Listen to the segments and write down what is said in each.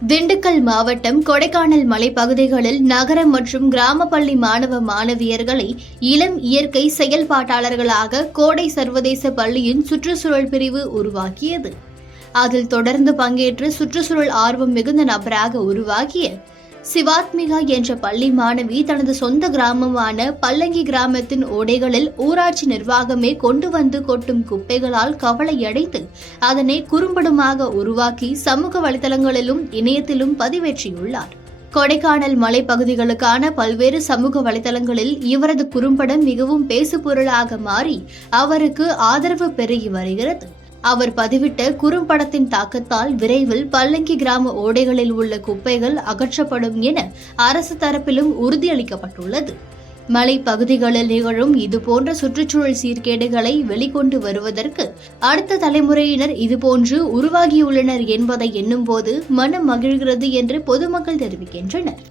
திண்டுக்கல் மாவட்டம் கொடைக்கானல் மலைப்பகுதிகளில் நகர மற்றும் கிராம பள்ளி மாணவ மாணவியர்களை இளம் இயற்கை செயல்பாட்டாளர்களாக கோடை சர்வதேச பள்ளியின் சுற்றுச்சூழல் பிரிவு உருவாக்கியது. அதில் தொடர்ந்து பங்கேற்று சுற்றுச்சூழல் ஆர்வம் மிகுந்த நபராக உருவாகிய சிவாத்மிகா என்ற பள்ளி மாணவி தனது சொந்த கிராமமான பல்லங்கி கிராமத்தின் ஓடைகளில் ஊராட்சி நிர்வாகமே கொண்டு வந்து கொட்டும் குப்பைகளால் கவலையடைந்து அதனை குறும்படமாக உருவாக்கி சமூக வலைதளங்களிலும் இணையத்திலும் பதிவேற்றியுள்ளார். கொடைக்கானல் மலைப்பகுதிகளுக்கான பல்வேறு சமூக வலைதளங்களில் இவரது குறும்படம் மிகவும் பேசுபொருளாக மாறி அவருக்கு ஆதரவு பெருகி வருகிறது. அவர் பதிவிட்ட குறும்படத்தின் தாக்கத்தால் விரைவில் பல்லங்கி கிராம ஓடைகளில் உள்ள குப்பைகள் அகற்றப்படும் என அரசு தரப்பிலும் உறுதியளிக்கப்பட்டுள்ளது. மலைப்பகுதிகளில் நிகழும் இதுபோன்ற சுற்றுச்சூழல் சீர்கேடுகளை வெளிக்கொண்டு வருவதற்கு அடுத்த தலைமுறையினர் இதுபோன்று உருவாகியுள்ளனர் என்பதை எண்ணும்போது மனம் மகிழ்கிறது என்று பொதுமக்கள் தெரிவிக்கின்றனர்.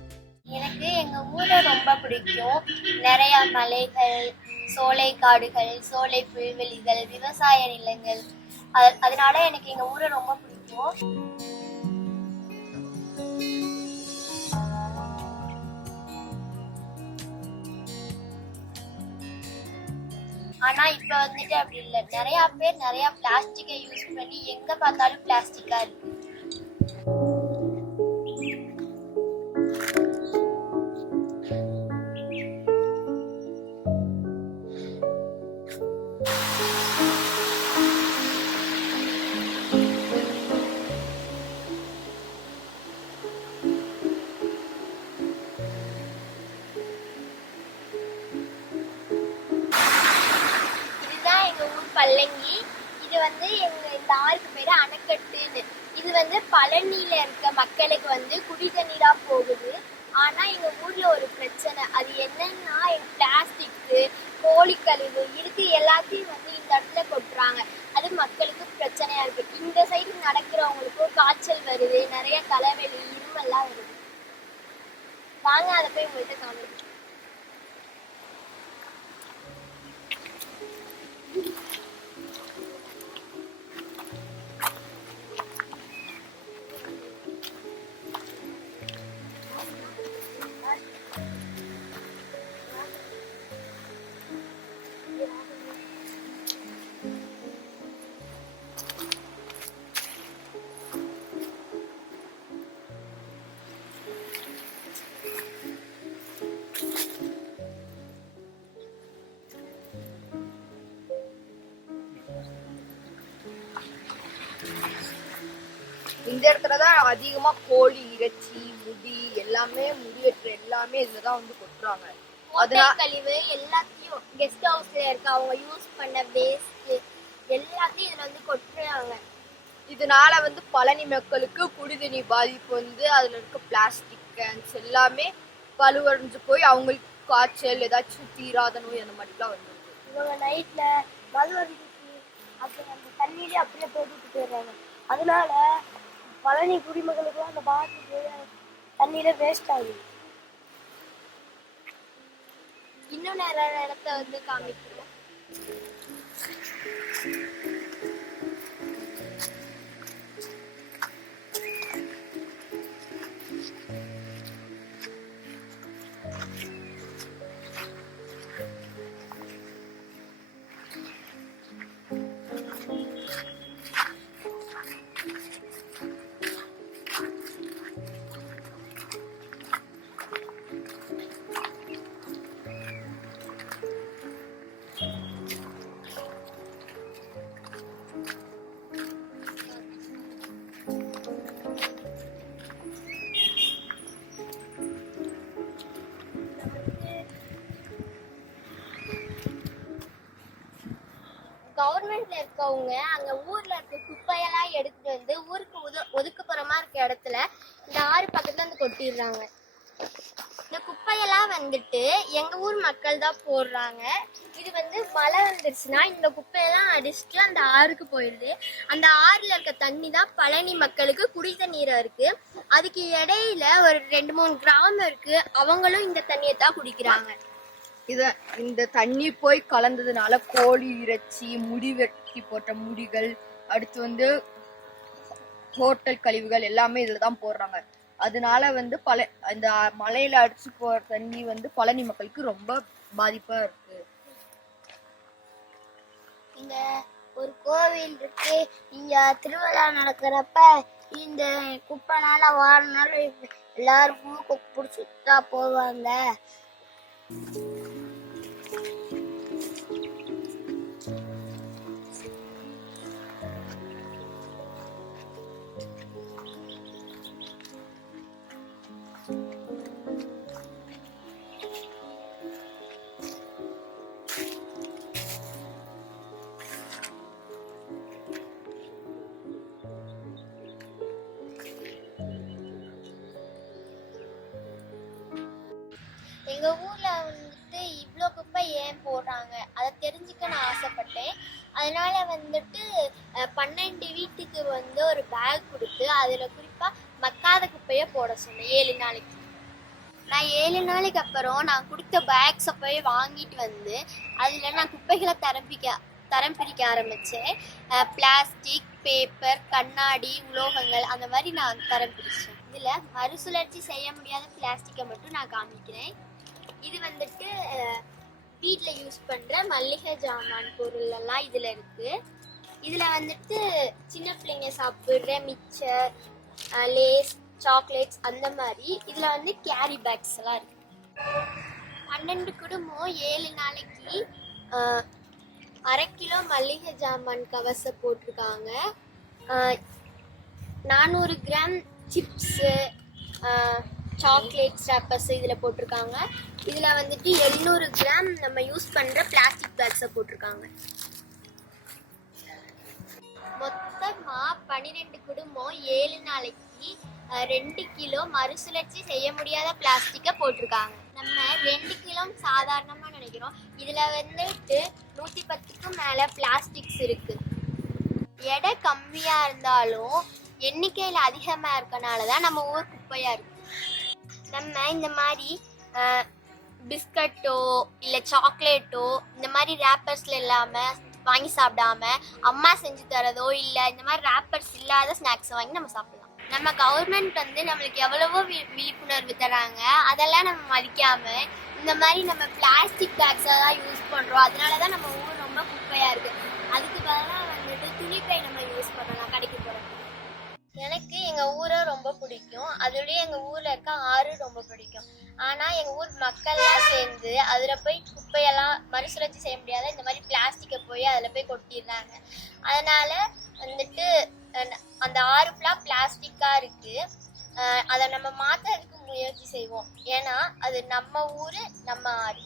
எனக்கு எங்க ஊரை ரொம்ப பிடிக்கும். நிறைய மலைகள், சோலை காடுகள், சோலை புல்வெளிகள், விவசாய நிலங்கள், அதனால எனக்கு எங்க ஊரை ரொம்ப பிடிக்கும். ஆனா இப்ப வந்துட்டு அப்படி இல்லை. நிறைய பேர் நிறைய பிளாஸ்டிக்கை யூஸ் பண்ணி எங்க பார்த்தாலும் பிளாஸ்டிக்கா இருக்கு. பல்லங்கி, இது வந்து இந்த ஆறுக்கு பேரு அணைக்கட்டுன்னு. இது வந்து பழனியில இருக்க மக்களுக்கு குடி தண்ணீரா போகுது. ஆனா எங்க ஊர்ல ஒரு பிரச்சனை. அது என்னன்னா, பிளாஸ்டிக்கு, கோழிக்கழிவு இருக்கு எல்லாத்தையும் இந்த இடத்துல கொட்டுறாங்க. அது மக்களுக்கு பிரச்சனையா இருக்கு. இந்த சைடு நடக்கிறவங்களுக்கும் காய்ச்சல் வருது, நிறைய தலைவலி, இருமெல்லாம் வருது. வாங்க அதை போய் உங்கள்கிட்ட காமிக்கிறேன். இந்த இடத்துலதான் அதிகமா கோழி இறைச்சி, முடி எல்லாமே, முடிவெற்ற எல்லாமே இதுலதான் கொட்டுறாங்க. கழிவு எல்லாத்தையும் கெஸ்ட் ஹவுஸ்ல இருக்க அவங்க யூஸ் பண்ண வேஸ்ட் எல்லாத்தையும் இதுல கொட்டுறாங்க. இதனால பழனி மக்களுக்கு குடிதண்ணி பாதிப்பு அதுல இருக்க பிளாஸ்டிக் கேன்ஸ் எல்லாமே பழுவடைஞ்சு போய் அவங்களுக்கு காய்ச்சல், ஏதாச்சும் தீராத நோய் அந்த மாதிரிலாம் வந்துருக்கு. இவங்க நைட்ல மதுவரிக்கு அப்புறம் அந்த தண்ணியிலே அப்படியே போட்டுட்டு போயிடுறாங்க. அதனால பழனி குடிமக்களுக்குலாம் அந்த பாதிப்பு தண்ணியில வேஸ்ட் ஆகுது. இன்னும் நிறைய இடத்த காமிக்கிறோம். கவர்மெண்ட்ல இருக்கவங்க அங்க ஊர்ல இருக்க குப்பையெல்லாம் எடுத்துட்டு ஊருக்கு ஒதுக்குப்புறமா இருக்க இடத்துல இந்த ஆறு பக்கத்துல கொட்டிடுறாங்க. இந்த குப்பையெல்லாம் எங்க ஊர் மக்கள் தான் போடுறாங்க. இது மழை வந்துருச்சுன்னா இந்த குப்பையெல்லாம் அடிச்சுட்டு அந்த ஆறுக்கு போயிடுது. அந்த ஆறுல இருக்க தண்ணி தான் பழனி மக்களுக்கு குடி தண்ணீரா இருக்கு. அதுக்கு இடையில ஒரு 2-3 கிராமம் இருக்கு, அவங்களும் இந்த தண்ணியை தான் குடிக்கிறாங்க. இந்த தண்ணி போய் கலந்ததுனால கோழி இறைச்சி, முடி வெட்டி போட்ட முடிகள், அடுத்து ஹோட்டல் கழிவுகள் எல்லாமே இதில் தான் போடுறாங்க. அதனால வந்து இந்த மலையில அடிச்சு போற தண்ணி வந்து பழனி மக்களுக்கு ரொம்ப பாதிப்பா இருக்கு. இங்க ஒரு கோவில் இருக்கு. இங்க திருவிழா நடக்கிறப்ப இந்த குப்பைனால வாரனால எல்லாருக்கும் பிடிச்சிட்டா போவாங்க. எங்க ஊர்ல வந்துட்டு இவ்வளோ குப்பை ஏன் போடுறாங்க அதை தெரிஞ்சுக்க நான் ஆசைப்பட்டேன். அதனால வந்துட்டு 12 வீட்டுக்கு வந்து ஒரு பேக் கொடுத்து அதில் குறிப்பாக மக்காத குப்பையை போட சொன்னேன் 7 நாளைக்கு. நான் 7 நாளைக்கு அப்புறம் நான் கொடுத்த பேக்ஸை போய் வாங்கிட்டு வந்து அதில் நான் குப்பைகளை தரம் பிரிக்க ஆரம்பித்தேன். பிளாஸ்டிக், பேப்பர், கண்ணாடி, உலோகங்கள் அந்த மாதிரி நான் தரம் பிரித்தேன். இதில் மறுசுழற்சி செய்ய முடியாத பிளாஸ்டிக்கை மட்டும் நான் காமிக்கிறேன். இது வந்துட்டு வீட்டில் யூஸ் பண்ணுற மல்லிகை ஜாமான் பொருள் எல்லாம் இதில் இருக்குது. இதில் வந்துட்டு சின்ன பிள்ளைங்க சாப்பிட்ற மிக்சர், லேஸ், சாக்லேட்ஸ் அந்த மாதிரி இதில் வந்து கேரி பேக்ஸ் எல்லாம் இருக்குது. 12 குடும்பம் 7 நாளைக்கு 1/2 கிலோ மல்லிகை ஜாமான் கவர்ஸை போட்டிருக்காங்க. 400 கிராம் சிப்ஸு, சாக்லேட்ஸ், ரேப்பர்ஸ் இதில் போட்டிருக்காங்க. இதில் வந்துட்டு 700 கிராம் நம்ம யூஸ் பண்ணுற பிளாஸ்டிக் பேக்ஸை போட்டிருக்காங்க. மொத்தமாக 12 குடும்பம் 7 நாளைக்கு 2 கிலோ மறுசுழற்சி செய்ய முடியாத பிளாஸ்டிக்கை போட்டிருக்காங்க. நம்ம 2 கிலோ சாதாரணமாக நினைக்கிறோம். இதில் வந்துட்டு 110க்கும் மேலே பிளாஸ்டிக்ஸ் இருக்குது. எடை கம்மியாக இருந்தாலும் எண்ணிக்கையில் அதிகமாக இருக்கனால தான் நம்ம ஊர் குப்பையாக இருக்குது. நம்ம இந்த மாதிரி பிஸ்கட்டோ இல்லை சாக்லேட்டோ இந்த மாதிரி ரேப்பர்ஸில் இல்லாமல் வாங்கி சாப்பிடாம அம்மா செஞ்சு தரதோ இல்லை இந்த மாதிரி ரேப்பர்ஸ் இல்லாத ஸ்நாக்ஸை வாங்கி நம்ம சாப்பிடலாம். நம்ம கவர்மெண்ட் வந்து நம்மளுக்கு எவ்வளவோ விழிப்புணர்வு தராங்க. அதெல்லாம் நம்ம மதிக்காமல் இந்த மாதிரி நம்ம பிளாஸ்டிக் பேக்ஸை தான் யூஸ் பண்ணுறோம். அதனால தான் நம்ம ஊர் ரொம்ப குப்பையாக இருக்குது. அதுக்கு பதிலாக வந்துட்டு துணிப்பை நம்ம யூஸ் பண்ணலாம் கடைக்கு போகிறோம். எனக்கு எங்கள் ஊரை ரொம்ப பிடிக்கும். அதோடய எங்கள் ஊரில் இருக்க ஆறு ரொம்ப பிடிக்கும். ஆனால் எங்கள் ஊர் மக்கள்லாம் சேர்ந்து அதில் போய் குப்பையெல்லாம் மறுசுழற்சி செய்ய முடியாத இந்த மாதிரி பிளாஸ்டிக்கை போய் அதில் போய் கொட்டிடுறாங்க. அதனால் வந்துட்டு அந்த ஆறு ஃபுல்லாக பிளாஸ்டிக்காக இருக்குது. அதை நம்ம மாற்றுறதுக்கு முயற்சி செய்வோம். ஏன்னா அது நம்ம ஊர், நம்ம ஆறு.